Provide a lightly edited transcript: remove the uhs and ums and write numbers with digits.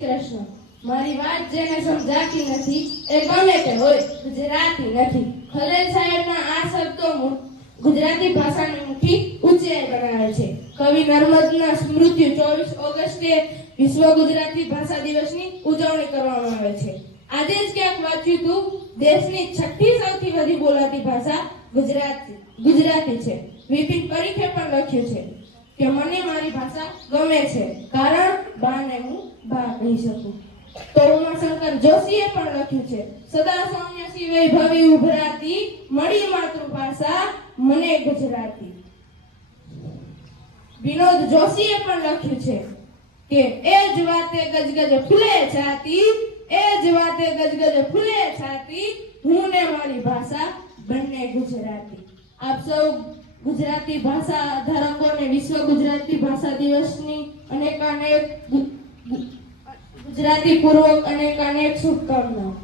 કૃષ્ણ, મારી વાત જેને સમજાતી નથી એ ગમે તે હોય ગુજરાતી નથી. ખલેલ સાહેબના આ શબ્દો ગુજરાતી ભાષાની મુઠ્ઠી ઊંચાઈ બનાવે છે. કવિ નર્મદના સ્મૃતિ 24 ઓગસ્ટે વિશ્વ ગુજરાતી ભાષા દિવસની ઉજવણી કરવામાં આવે છે. આજે જ ક્યાંક વાંચ્યું હતું, દેશની 6ઠી સૌથી વધુ બોલાતી ભાષા ગુજરાતી છે. વિપિન પરીખે પણ લખ્યું છે કે મને મારી ભાષા ગમે છે કારણ બાને હું બા કહી શકું. તો ઉમાશંકર જોશીએ પણ લખ્યું છે, સદા સૌમ્ય શિવે ભવી ઉભરાતી મળી માતૃભાષા મને ગુજરાતી. વિનોદ જોશીએ પણ લખ્યું છે કે એ જ વાતે ગજગજ ફૂલે છાતી, એ જ વાતે ગજગજ ફૂલે છાતી, હું ને મારી ભાષા બંને ગુજરાતી. આપ સૌ ગુજરાતી ભાષા ધારકોને વિશ્વ ગુજરાતી ભાષા દિવસની અનેક ગુજરાતી પૂર્વક અનેક શુભકામનાઓ.